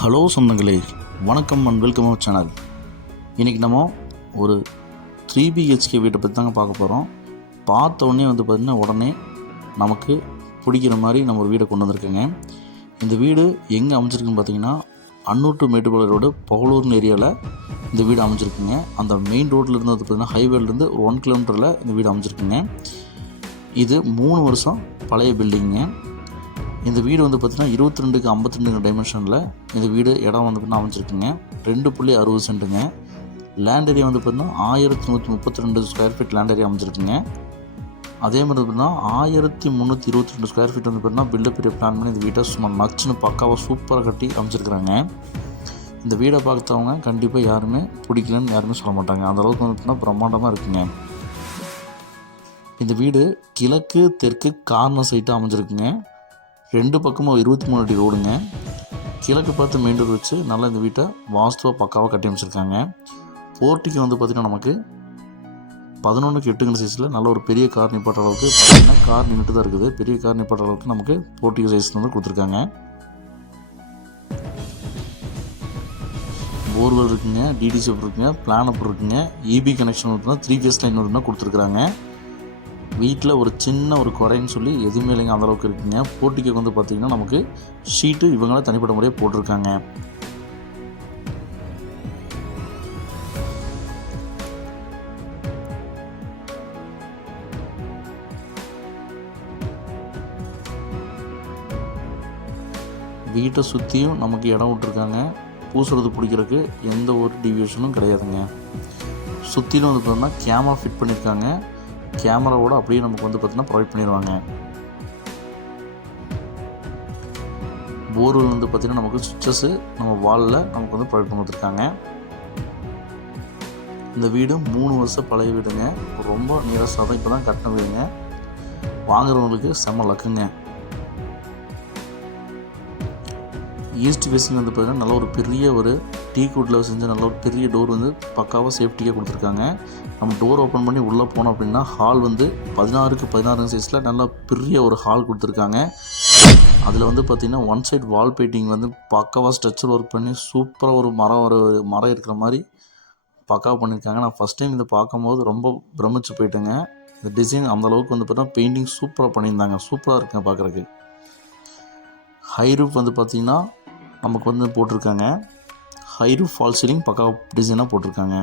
Hello சொந்தங்களே வணக்கம் and welcome our channel. இன்றைக்கி நம்ம ஒரு த்ரீ பிஹெச்கே வீட்டை பற்றி தாங்க பார்க்க போகிறோம் பார்த்த உடனே வந்து பார்த்திங்கன்னா உடனே நமக்கு பிடிக்கிற மாதிரி நம்ம ஒரு வீடை கொண்டு வந்திருக்கேங்க. இந்த வீடு எங்கே அமைஞ்சிருக்குன்னு பார்த்தீங்கன்னா அன்னூர் டு மேட்டுப்பாளைய ரோடு பகலூர்னு ஏரியாவில் இந்த வீடு அமைஞ்சிருக்குங்க. அந்த மெயின் ரோட்லேருந்து வந்து பார்த்திங்கன்னா ஹைவேலேருந்து ஒரு ஒன் கிலோமீட்டரில் இந்த வீடு அமைஞ்சிருக்குங்க. இது மூணு வருஷம் பழைய பில்டிங்க இந்த வீடு வந்து பார்த்திங்கன்னா இருபத்தி ரெண்டுக்கு ஐம்பத்தி ரெண்டுங்க டைமென்ஷனில் இந்த வீடு இடம் வந்து பார்த்திங்கன்னா அமைஞ்சிருக்குங்க. ரெண்டு புள்ளி அறுபது சென்ட்டுங்க. லேண்ட் ஏரியா வந்து பார்த்திங்கன்னா ஆயிரத்தி நூற்றி முப்பத்தி ரெண்டு ஸ்கொயர் ஃபீட் லேண்ட் ஏரியா அமைஞ்சிருக்குங்க. அதே மாதிரி பார்த்திங்கன்னா ஆயிரத்தி முந்நூற்றி இருபத்தி ரெண்டு ஸ்கொயர் ஃபீட் வந்து பார்த்திங்கன்னா பில்டப் பெரிய பிளான் பண்ணி இந்த வீட்டை சும்மா நச்சுன்னு பக்காவாக சூப்பராக கட்டி அமைச்சிருக்கிறாங்க இந்த வீடை பார்த்தவங்க கண்டிப்பாக யாருமே பிடிக்கலன்னு யாருமே சொல்ல மாட்டாங்க. அந்த அளவுக்கு வந்து பார்த்திங்கன்னா பிரம்மாண்டமாக இருக்குங்க. இந்த வீடு கிழக்கு தெற்கு கார்னர் சைட்டாக அமைஞ்சிருக்குங்க. ரெண்டு பக்கமும் இருபத்தி மூணு அடி ரோடுங்க. கிழக்கு பார்த்து மெயின் டோர் வச்சு நல்லா இந்த வீட்டை வாஸ்துவாக பக்காவாக கட்டி அமைச்சிருக்காங்க. போர்ட்டிக்கு வந்து பார்த்திங்கன்னா நமக்கு பதினொன்றுக்கு எட்டுங்கிற சைஸில் நல்ல ஒரு பெரிய கார் நிப்பாட்டுற அளவுக்கு பார்த்தீங்கன்னா கார் நின்றுட்டு தான் இருக்குது. பெரிய கார் நிப்பாட்டுற அளவுக்கு நமக்கு போர்ட்டிக்கு சைஸ் வந்து கொடுத்துருக்காங்க. போர்வெல் இருக்குங்க டிடிசி இருக்குங்க பிளான் அப் இருக்குங்க இபி கனெக்ஷன் இருக்குன்னா த்ரீ கேஸ் லைன் வந்து கொடுத்துருக்குறாங்க. வீட்டில் ஒரு சின்ன ஒரு குறைன்னு சொல்லி எதுவுமே இல்லைங்க அந்தளவுக்கு இருக்குங்க. போட்டிக்கு வந்து பார்த்திங்கன்னா நமக்கு ஷீட்டு இவங்களாம் தனிப்பட்ட முறையாக போட்டிருக்காங்க. வீட்டை சுற்றியும் நமக்கு இடம் விட்டுருக்காங்க. பூசுறது பிடிக்கிறதுக்கு எந்த ஒரு டிவியேஷனும் கிடையாதுங்க. சுற்றிலும் வந்து பார்த்தோம்னா கேமரா ஃபிட் பண்ணியிருக்காங்க கேமராவோட அப்படியே நமக்கு வந்து பார்த்தீங்கன்னா ப்ரொவைட் பண்ணிடுவாங்க போர்வெல் வந்து பார்த்திங்கன்னா நமக்கு சுவிச்சஸ்ஸு நம்ம வாலில் நமக்கு வந்து ப்ரொவைட் பண்ணி கொடுத்துருக்காங்க. இந்த வீடு மூணு வருஷம் பழைய வீடுங்க. ரொம்ப நியரஸ்டாக தான் இப்போ தான் கட்டின வீடுங்க. வாங்குறவங்களுக்கு செம்ம லக்குங்க ஈஸ்ட் ஃபேஸிங் வந்து பார்த்திங்கன்னா நல்ல ஒரு பெரிய ஒரு டீ குட்டில் செஞ்ச நல்ல ஒரு பெரிய டோர் வந்து பக்காவாக சேஃப்டியாக கொடுத்துருக்காங்க. நம்ம டோர் ஓப்பன் பண்ணி உள்ளே போனோம் அப்படின்னா ஹால் வந்து பதினாறுக்கு பதினாறு சைஸில் நல்ல பெரிய ஒரு ஹால் கொடுத்துருக்காங்க. அதில் வந்து பார்த்திங்கன்னா ஒன் சைட் வால் பெயிண்டிங் வந்து பக்காவாக ஸ்ட்ரக்சர் ஒர்க் பண்ணி சூப்பராக ஒரு மரம் ஒரு மரம் இருக்கிற மாதிரி பக்காவாக பண்ணியிருக்காங்க நான் ஃபஸ்ட் டைம் இதை பார்க்கும்போது ரொம்ப பிரமிச்சு போயிட்டேங்க. இந்த டிசைன் அந்தளவுக்கு வந்து பார்த்தீங்கன்னா பெயிண்டிங் சூப்பராக பண்ணியிருந்தாங்க. சூப்பராக இருக்குங்க பார்க்குறக்கு ஹை ரூப் வந்து பார்த்திங்கன்னா நமக்கு வந்து போட்டிருக்காங்க. ஹைரு ஃபால் சீலிங் பக்கா டிசைனாக போட்டிருக்காங்க.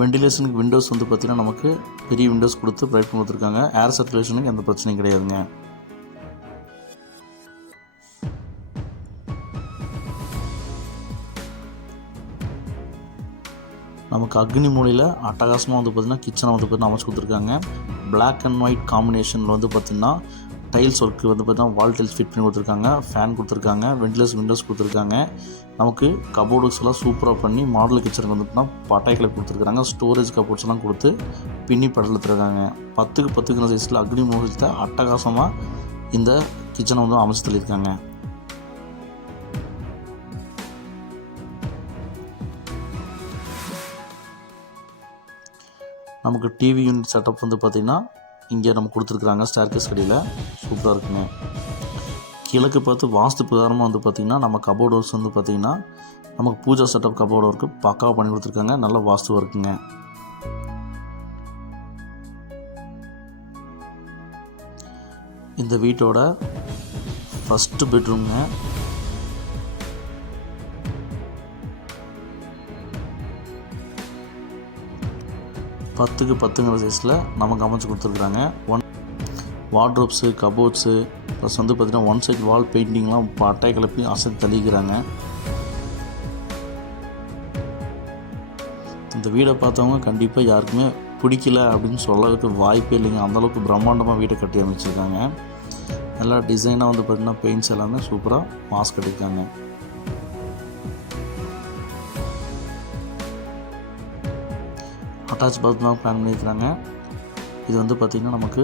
வெண்டிலேஷனுக்கு விண்டோஸ் வந்து பார்த்திங்கன்னா நமக்கு பெரிய விண்டோஸ் கொடுத்து ப்ரைட் பண்ணி கொடுத்துருக்காங்க. ஏர் சர்க்குலேஷனுக்கு எந்த பிரச்சனையும் கிடையாதுங்க. நமக்கு அக்னி மூலையில் அட்டகாசமாக வந்து பார்த்திங்கன்னா கிச்சனை வந்து பார்த்திங்கன்னா அமைச்சு கொடுத்துருக்காங்க. பிளாக் அண்ட் ஒயிட் காம்பினேஷனில் வந்து பார்த்திங்கன்னா டைல்ஸ் ஒர்க்கு வந்து பார்த்திங்கன்னா வால் டைல்ஸ் ஃபிட் பண்ணி கொடுத்துருக்காங்க. ஃபேன் கொடுத்துருக்காங்க. வெண்டிலேஷன் விண்டோஸ் கொடுத்துருக்காங்க. நமக்கு கபோர்ட்ஸ் எல்லாம் சூப்பராக பண்ணி மாடல் கிச்சனுக்கு வந்து பார்த்திங்கன்னா பட்டாய்களை கொடுத்துருக்காங்க ஸ்டோரேஜ் கபோர்ட்ஸ் எல்லாம் கொடுத்து பின்னி படலத்துருக்காங்க பத்துக்கு பத்துக்கு சைஸில் அக்னி மூலத்தை அட்டகாசமாக இந்த கிச்சனை வந்து அமைச்சு தள்ளியிருக்காங்க. நமக்கு டிவி யூனிட் செட்டப் வந்து பார்த்திங்கன்னா இங்கே நம்ம கொடுத்துருக்குறாங்க ஸ்டேர்கேஸ் கடையில். சூப்பராக இருக்குங்க. கிழக்கு பார்த்து வாஸ்து பிரகாரமாக வந்து பார்த்திங்கன்னா நம்ம கபோர்ட் ஒர்க்ஸ் வந்து பார்த்திங்கன்னா நமக்கு பூஜா செட்டப் கபோர்ட் ஒர்க்கு பக்காவாக பண்ணி கொடுத்துருக்காங்க. நல்ல வாஸ்து இருக்குங்க இந்த வீட்டோட ஃபஸ்ட்டு பெட்ரூம்ங்க பத்துக்கு பத்துங்கிற சைஸில் நமக்கு அமைச்சு கொடுத்துருக்குறாங்க. ஒன் வார்ட்ரோப்ஸு கபோர்ட்ஸு ப்ளஸ் வந்து பார்த்திங்கன்னா ஒன் சைட் வால் பெயிண்டிங்லாம் பட்டை கிளப்பி அசைத்து தள்ளிக்கிறாங்க. இந்த வீடை பார்த்தவங்க கண்டிப்பாக யாருக்குமே பிடிக்கல அப்படின்னு சொல்லறதுக்கு வாய்ப்பே இல்லைங்க. அந்தளவுக்கு பிரம்மாண்டமாக வீடை கட்டி அமைச்சிருக்காங்க. நல்லா டிசைனாக வந்து பார்த்திங்கன்னா பெயிண்ட்ஸ் எல்லாமே சூப்பராக மாஸ்க் கட்டியிருக்காங்க அட்டாச் பாத்ரூம் பிளான் பண்ணியிருக்காங்க. இது வந்து பார்த்திங்கன்னா நமக்கு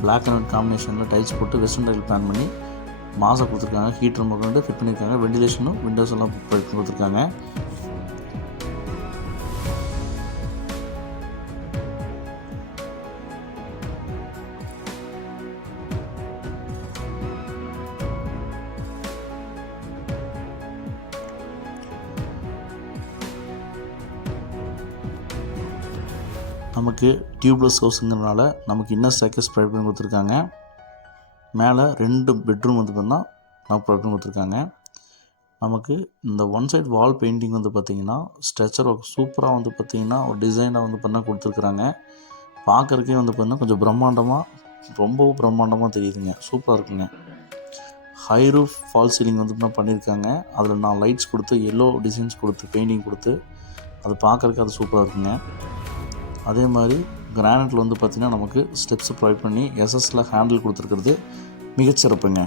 பிளாக் அண்ட் ஒயிட் காம்பினேஷனில் டைல்ஸ் போட்டு வெஸ்டர்ன் டைல் பிளான் பண்ணி மாசம் கொடுத்துருக்காங்க. ஹீட்டர் முதல் வந்து ஃபிட் பண்ணியிருக்காங்க. வெண்டிலேஷனும் விண்டோஸ் எல்லாம் கொடுத்துருக்காங்க. நமக்கு டியூப்லெஸ் ஹவுஸுங்கிறனால நமக்கு இன்னர் ஸ்டேக்கஸ் ப்ரொவைட் பண்ணி கொடுத்துருக்காங்க. மேலே ரெண்டு பெட்ரூம் வந்து பார்த்தீங்கன்னா நமக்கு ப்ரொவைட் பண்ணி கொடுத்துருக்காங்க. நமக்கு இந்த ஒன் சைட் வால் பெயிண்டிங் வந்து பார்த்திங்கன்னா ஸ்ட்ரெச்சர் ஒர்க் சூப்பராக வந்து பார்த்திங்கன்னா ஒரு டிசைனாக வந்து பண்ணால் கொடுத்துருக்குறாங்க. பார்க்குறக்கே வந்து பார்த்திங்கன்னா கொஞ்சம் பிரம்மாண்டமாக ரொம்பவும் பிரம்மாண்டமாக தெரியுதுங்க. சூப்பராக இருக்குங்க. ஹை ரூஃப் ஃபால் சீலிங் வந்து பார்த்தீங்கன்னா பண்ணியிருக்காங்க அதில் நான் லைட்ஸ் கொடுத்து எல்லோ டிசைன்ஸ் கொடுத்து பெயிண்டிங் கொடுத்து அது பார்க்குறக்கு அது சூப்பராக இருக்குங்க. அதே மாதிரி கிரானைட்டில் வந்து பார்த்திங்கன்னா நமக்கு ஸ்டெப்ஸ் ப்ரொவைட் பண்ணி எஸ்எஸில் ஹேண்டில் கொடுத்துருக்கிறது மிகச்சிறப்புங்க.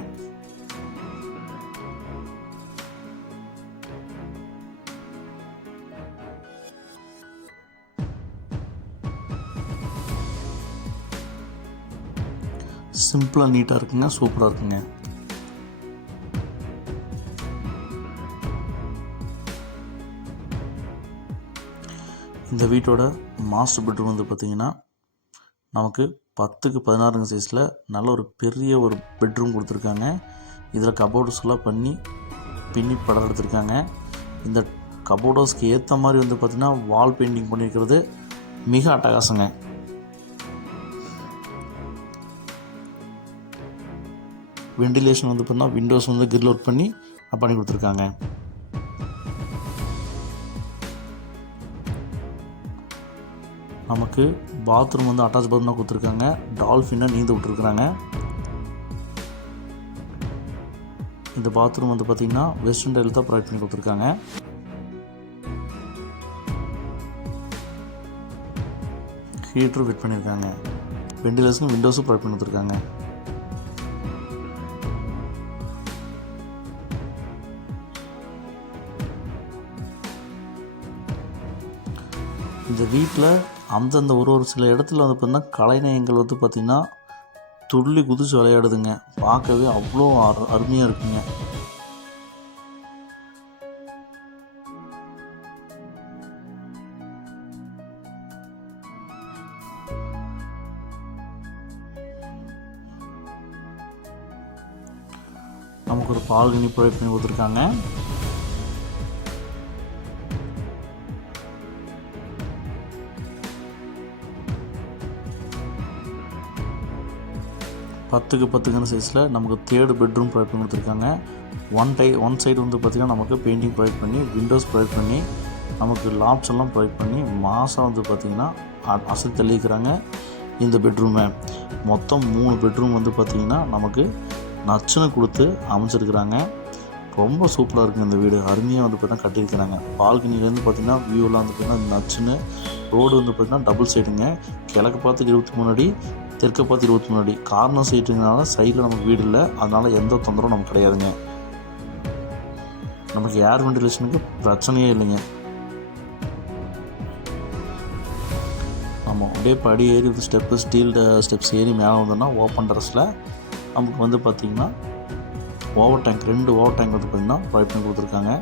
சிம்பிளாக நீட்டாக இருக்குங்க சூப்பராக இருக்குங்க. இந்த வீட்டோட மாஸ்டர் பெட்ரூம் வந்து பார்த்திங்கன்னா நமக்கு பத்துக்கு பதினாறுங்க சைஸில் நல்ல ஒரு பெரிய ஒரு பெட்ரூம் கொடுத்துருக்காங்க. இதில் கபோர்டு ஃபுல்லாக பண்ணி பின்னி படம் எடுத்திருக்காங்க. இந்த கபோர்டோஸ்க்கு ஏற்ற மாதிரி வந்து பார்த்திங்கன்னா வால் பெயிண்டிங் பண்ணியிருக்கிறது மிக அட்டகாசங்க. வெண்டிலேஷன் வந்து பார்த்தீங்கன்னா விண்டோஸ் வந்து கிரில் ஒர்க் பண்ணி பண்ணி கொடுத்துருக்காங்க. நமக்கு பாத்ரூம் வந்து அட்டாச் பாத்ரூம் தான் கொடுத்துருக்காங்க. டால்ஃபினாக நீந்து விட்டுருக்குறாங்க. இந்த பாத்ரூம் வந்து பார்த்திங்கன்னா வெஸ்டர்ன் டைல் தான் ப்ரொவைட் பண்ணி கொடுத்துருக்காங்க. ஹீட்டரும் ஃபிட் பண்ணியிருக்காங்க. வெண்டிலேஷனும் விண்டோஸும் ப்ரொவைட் பண்ணி கொடுத்துருக்காங்க. இந்த வீட்டில் அந்தந்த ஒரு ஒரு சில இடத்துல வந்து பார்த்திங்கன்னா கலைநயங்கள் வந்து பார்த்திங்கன்னா துள்ளி குதிச்சு விளையாடுதுங்க. பார்க்கவே அவ்வளோ அரு அருமையாக இருக்குங்க. நமக்கு ஒரு பால்கனி ப்ரொவைட் பண்ணி கொடுத்துருக்காங்க. பத்துக்கு பத்துக்கான சைஸில் நமக்கு தேர்டு பெட்ரூம் ப்ரொவைட் பண்ணி கொடுத்துருக்காங்க. ஒன் டை ஒன் சைடு வந்து பார்த்திங்கன்னா நமக்கு பெயிண்டிங் ப்ரொவைட் பண்ணி விண்டோஸ் ப்ரொவைட் பண்ணி நமக்கு லாப்ஸ் எல்லாம் ப்ரொவைட் பண்ணி மாதம் வந்து பார்த்திங்கன்னா அ- அசை தள்ளிக்கிறாங்க இந்த பெட்ரூமை மொத்தம் மூணு பெட்ரூம் வந்து பார்த்திங்கன்னா நமக்கு நச்சுன்னு கொடுத்து அமைச்சிருக்கிறாங்க. ரொம்ப சூப்பராக இருக்குது இந்த வீடு. அருமையாக வந்து பார்த்தீங்கன்னா கட்டியிருக்கிறாங்க. பால்கனிலேருந்து பார்த்தீங்கன்னா வியூலாம் வந்து பார்த்தீங்கன்னா நச்சுன்னு. ரோடு வந்து பார்த்திங்கன்னா டபுள் சைடுங்க கிழக்கு பார்த்து இருபத்தி மூணு அடி தெற்கு பார்த்து இருபத்தி மூணு அடி கார்னர் சைட்டுங்கனால சைடில் நமக்கு வீடு இல்லை. அதனால் எந்த தொந்தரவும் நமக்கு கிடையாதுங்க. நமக்கு ஏர் வென்டிலேஷனுக்கு பிரச்சனையே இல்லைங்க. ஆமாம் அப்படியே படி ஏறி ஸ்டெப்பு ஸ்டீல் ஸ்டெப்ஸ் ஏறி மேலே வந்தோம்னா ஓப்பன் ட்ரெஸ்ஸில் நமக்கு வந்து பார்த்திங்கன்னா ஓவர் டேங்க் ரெண்டு ஓவர் டேங்க் வந்து பார்த்திங்கன்னா ப்ரொவைட் பண்ணி கொடுத்துருக்காங்க.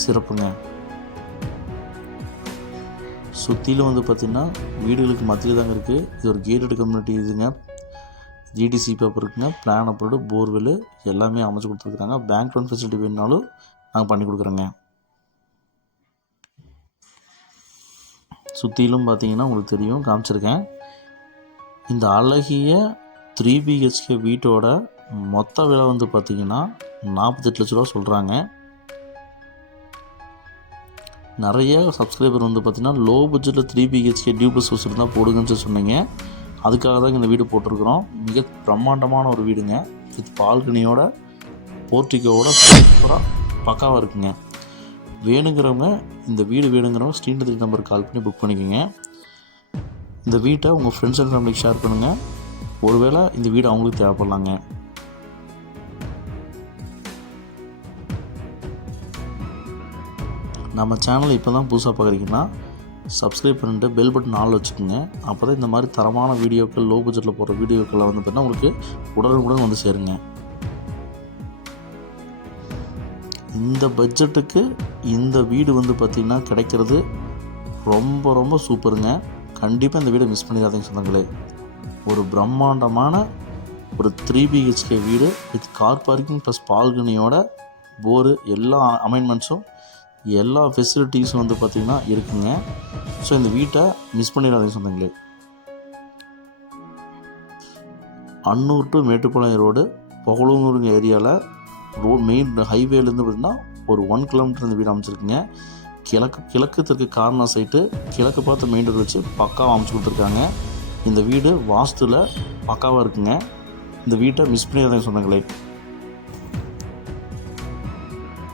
சிறப்புங்க. சுற்றிலும் வந்து பார்த்திங்கன்னா வீடுகளுக்கு மத்தியில் தாங்க இருக்குது இது ஒரு கேட்டட் கம்யூனிட்டி இதுங்க. ஜிடிசி பேப்பர் இருக்குங்க. பிளான் அப்ரோடு போர்வெல் எல்லாமே அமைச்சு கொடுத்துருக்குறாங்க பேங்க் லோன் ஃபெசிலிட்டி வேணுனாலும் நாங்கள் பண்ணி கொடுக்குறோங்க. சுற்றிலும் பார்த்தீங்கன்னா உங்களுக்கு தெரியும் காமிச்சிருக்கேன். இந்த அழகிய த்ரீ பிஹெச்கே வீட்டோட மொத்த விலை வந்து பார்த்தீங்கன்னா நாற்பத்தெட்டு லட்ச ரூபா சொல்கிறாங்க நிறைய சப்ஸ்கிரைபர் வந்து பார்த்திங்கன்னா லோ பட்ஜெட்டில் த்ரீ பிஹெச்கே டியூப்ளஸ் ஹவுஸ் இருந்தால் போடுங்கன்னு சொல்லி சொன்னீங்க. அதுக்காக தான் இந்த வீடு போட்டிருக்கிறோம். மிக பிரம்மாண்டமான ஒரு வீடுங்க. வித் பால்கனியோட போர்ட்டிகோவோட சூப்பராக பக்காவாக இருக்குங்க. வேணுங்கிறவங்க இந்த வீடு வேணுங்கிறவங்க ஸ்க்ரீன் த்ரீ கால் பண்ணி புக் பண்ணிக்கோங்க. இந்த வீட்டை உங்கள் ஃப்ரெண்ட்ஸ் அண்ட் ஃபேமிலிக்கு ஷேர் பண்ணுங்கள் ஒருவேளை இந்த வீடு அவங்களுக்கு தேவைப்படலாங்க. நம்ம சேனலை இப்போ தான் புதுசாக பார்க்குறீங்கன்னா சப்ஸ்கிரைப் பண்ணிட்டு பெல் பட்டன் ஆள் வச்சுக்கோங்க. அப்போ தான் இந்த மாதிரி தரமான வீடியோக்கள் லோ பட்ஜெட்டில் போடுற வீடியோக்கள்லாம் வந்து பார்த்தீங்கன்னா உங்களுக்கு உடனுக்குடன் வந்து சேருங்க. இந்த பட்ஜெட்டுக்கு இந்த வீடு வந்து பார்த்திங்கன்னா கிடைக்கிறது ரொம்ப ரொம்ப சூப்பருங்க கண்டிப்பாக இந்த வீடை மிஸ் பண்ணிடாதீங்க சொந்தங்களே ஒரு பிரம்மாண்டமான ஒரு த்ரீ பிஹெச்கே வீடு வித் கார் பார்க்கிங் ப்ளஸ் பால்கனியோட போரு எல்லா அமைன்மெண்ட்ஸும் எல்லா ஃபெசிலிட்டிஸும் வந்து பார்த்திங்கன்னா இருக்குங்க. ஸோ இந்த வீட்டை மிஸ் பண்ணிடாதீங்க சொந்தங்களே. அன்னூர் டு மேட்டுப்பாளையம் ரோடு புகழூருங்க ஏரியாவில் ரோட் மெயின் ஹைவேலேருந்து பார்த்திங்கன்னா ஒரு ஒன் கிலோமீட்டர் இந்த வீடு அமைச்சிருக்குங்க. கிழக்கு கிழக்கு தெற்கு கார்னர் சைட்டு கிழக்கு பார்த்து மெயின் ரோடு வச்சு பக்காவாக அமைச்சு கொடுத்துருக்காங்க. இந்த வீடு வாஸ்துவில் பக்காவாக இருக்குங்க. இந்த வீட்டை மிஸ் பண்ணிடாதீங்க சொந்தங்களே.